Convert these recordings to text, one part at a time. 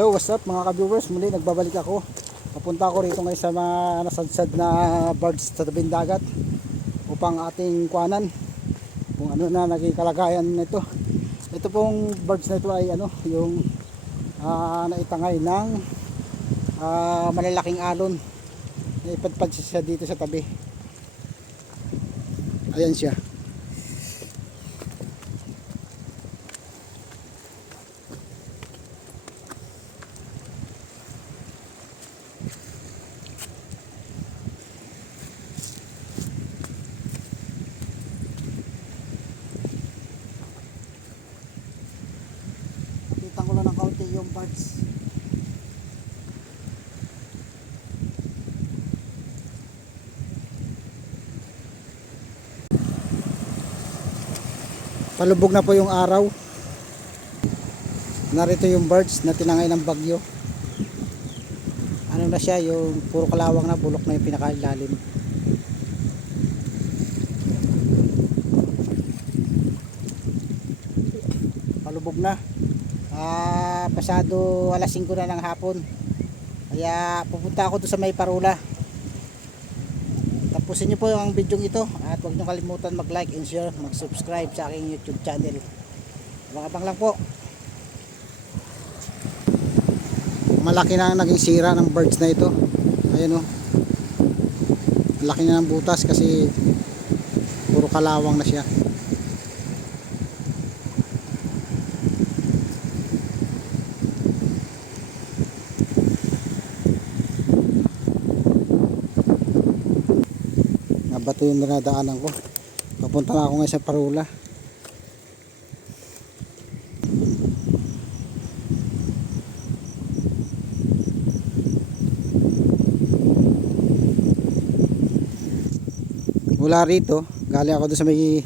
Hello, what's up mga ka-viewers? Muli nagbabalik ako. Papunta ako rito ngayon sa mga nasadsad na birds sa tabing dagat upang ating kuhanan kung ano na naging kalagayan nito. Ito pong birds na ito ay yung naitangay ng malalaking alon. Naipadpad siya dito sa tabi. Ayan siya. Nakita ko lang ng kaunti yung birds. Palubog na po yung araw. Narito yung birds na tinangay ng bagyo. Ano na siya, yung puro kalawang na, bulok na yung pinakailalim. Palubog na. Pasado alas 5 na ng hapon. Kaya pupunta ako doon sa may Parula. Tapusin nyo po ang video ito at huwag nyo kalimutan mag-like and share, mag-subscribe sa aking YouTube channel. Abang-abang lang po. Malaki na naging sira ng birds na ito. Ayan o. Malaki na ng butas kasi puro kalawang na siya. Bato yung dinadaanan ko. Papunta na ako ngayon sa Parula. Mula rito galing ako doon sa may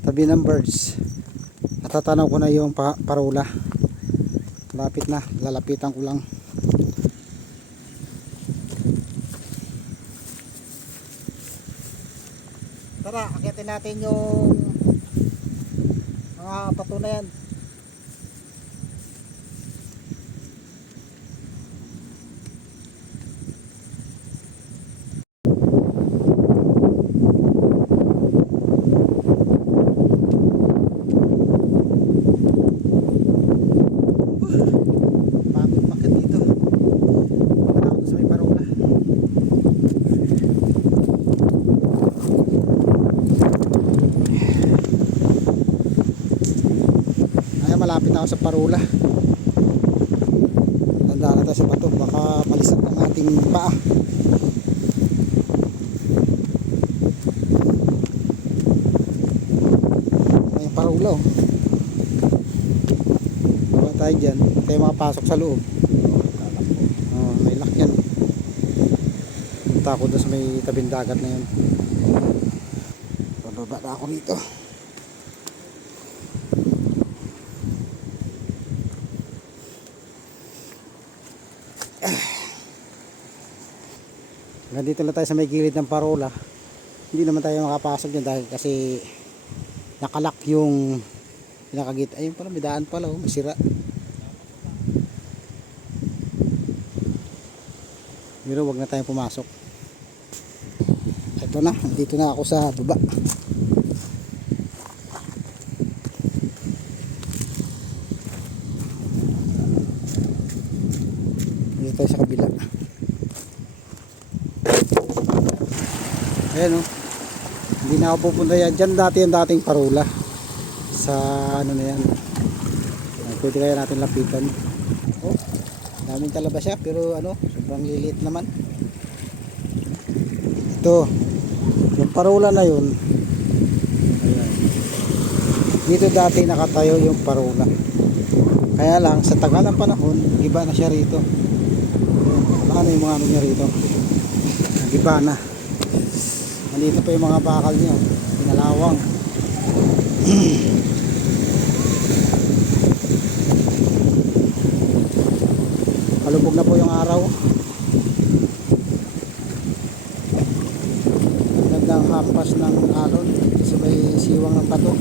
tabi ng birds. Natatanaw ko na yung Parula. Lapit na, lalapitan ko lang. Tara, akitin natin yung mga pato na yan. Pagod makit dito. Wala ako sa may Parula. Malapit na ako sa Parula. Tandaan na tayo sa bato, baka malisap ang ating paa. May Parula oh. Baba tayo dyan, tayo makapasok sa loob. May lock yan. Punta ako doon sa may tabing dagat na yun. Bababa na ako dito. Nandito na tayo sa may gilid ng Parula. Hindi naman tayo makapasok dyan dahil kasi nakalak yung pinakagit. Ayun pala, may daan pala oh, masira. Pero wag na tayong pumasok. Ito na, dito na ako sa baba. Dito tayo sa kabila. Ayan o. Hindi na ako pupunta yan. Diyan dati yung dating Parula. Sa ano na yan. Pwede kaya natin lapitan. Oh, daming talaba siya. Pero sobrang lilit naman. Ito. Yung Parula na yun. Ayan. Dito dati nakatayo yung Parula. Kaya lang sa tagal ng panahon, iba na siya rito. Wala na yung mga ano niya rito. Iba na. Nandito pa yung mga bakal niya, pinalawang. Palubog na po yung araw. Gandang hampas ng alon, sabay siwang ng bato.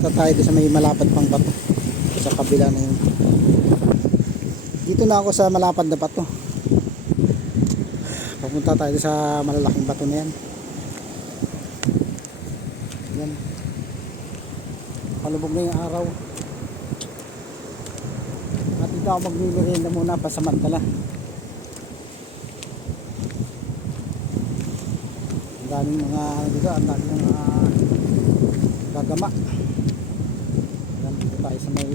Punta tayo doon sa may malapad pang bato. Sa kabila na yun. Dito na ako sa malapad na bato. Papunta tayo sa malalaking bato na yan. Yan. Palubog na yung araw. At dito ako magmimerienda muna pasamantala. Ang daming mga dito, ang daming mga gagama. Yan, dito tayo sa may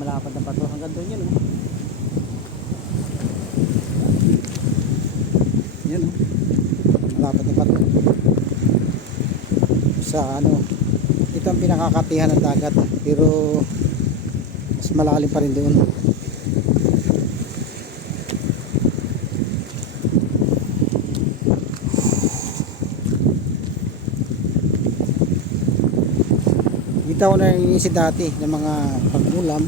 malapad na bato. Hanggang doon yun. Yan. Malapad na bato. Sa ano, ito ang pinakakatihan ng dagat. Pero mas malalim pa rin doon. Dito ako nangingisip dati ng mga pag-ulam,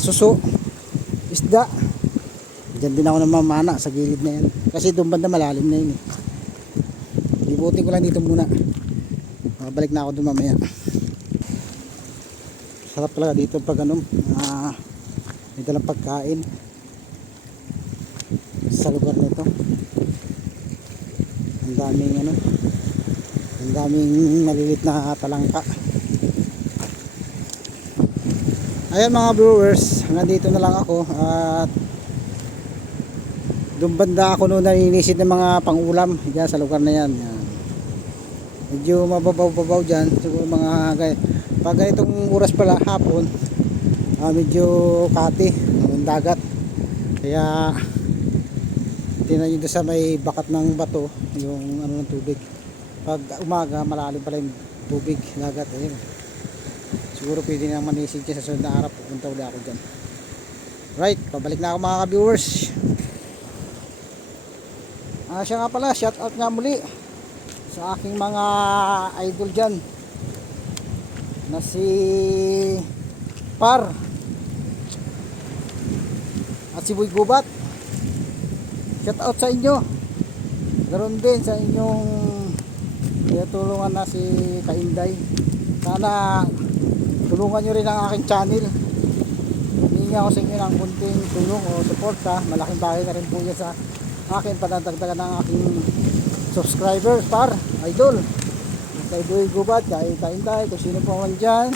suso, isda. Diyan din ako namamana sa gilid na yan. Kasi doon banda malalim na yun. Libutin ko lang dito muna. Balik na ako doon mamaya. Sarap talaga dito pag ano, may dalang pagkain sa lugar nito. Ang daming ano, ang daming malilit na talangka. Ayan mga viewers, hanggang dito na lang ako. At doon banda ako noon naninisid ng mga pangulam dyan sa lugar na yan. Yan. Medyo mababaw-babaw dyan. Siguro mga pag ganitong oras pala hapon, medyo kati ng dagat. Kaya tingnan nyo doon sa may bakat ng bato yung ano ng tubig. Pag umaga malalim pala yung tubig dagat. Ayun. Siguro pwede nang manisid dyan sa sunod na araw. Pupunta ulit ako dyan. Right, pabalik na ako mga ka-viewers. Siya nga pala, shout out nga muli sa aking mga idol dyan na si Par at si Boy Gubat. Shout out sa inyo. Garon din sa inyong tinutulungan na si Kainday. Sana tulungan nyo rin ang aking channel. Hihingi ako sa inyo ng kunting tulong o suporta. Malaking bagay na rin po yan sa akin, patadagdagan ng aking subscribers, Par, idol. Kay Boy Gubat, kay Kainday, kung sino po man dyan,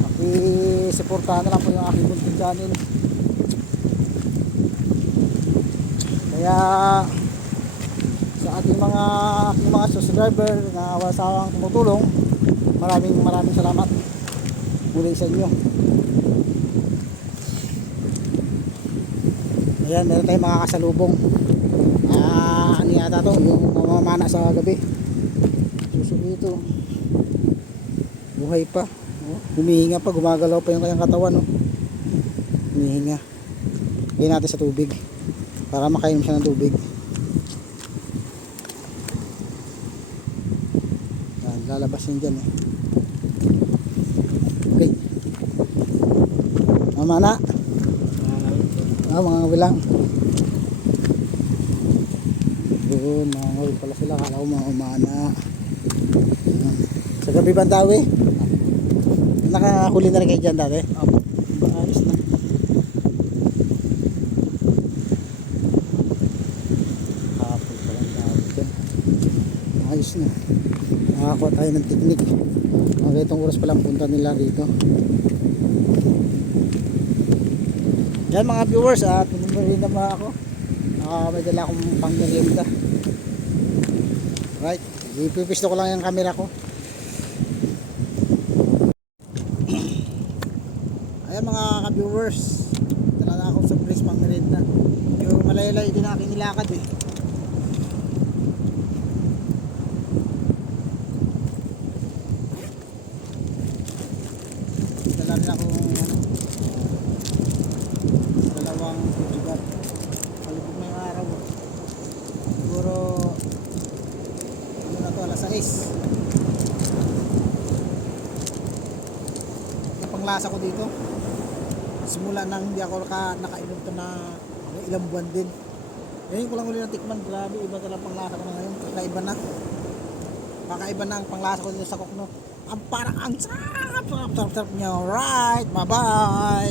pakisuportahan na lang po yung aking kunting channel. Kaya sa ating mga subscriber na wala sawang tumutulong, maraming salamat muli sa inyo. Ayan, meron tayong mga kasalubong. Ano yata to, yung mamamana sa gabi. Suso dito, buhay pa, humihinga pa, gumagalaw pa yung kanyang katawan, humihinga. Lagyan natin sa tubig para makainom siya ng tubig. Yan, lalabas yun dyan okay, mamana. Mga bilang doon, mga ngawin pala sila. Kala ko mga umana. Sa gabi Bandawi, nakahuli na rin kayo dyan dati? Ayos na. Hapon pa lang dati dyan. Ayos na. Nakakuha tayo ng teknik. Mga itong oras palang punta nila dito. Yan mga viewers, at pinumuli naman ako. May dala akong pang merienda. Right, ipipisto ko lang yung camera ko. Ayan mga ka-viewers, dala na akong surprise pang merienda. Yung malaylay din aking nilakad dala rin akong dalawang tujugat. Palubog na yung araw. Siguro ano na to, alas 6. Yung panglasa ko dito, simula nang hindi ako nakainom to na ilang buwan din. Ngayon ko lang ulit natikman. Grabe, iba talagang panglasa ko na ngayon. Kakaiba na. kakaiba na ang panglasa ko dito sa Kokno. Ang parang ang sarap niya. Right, bye bye.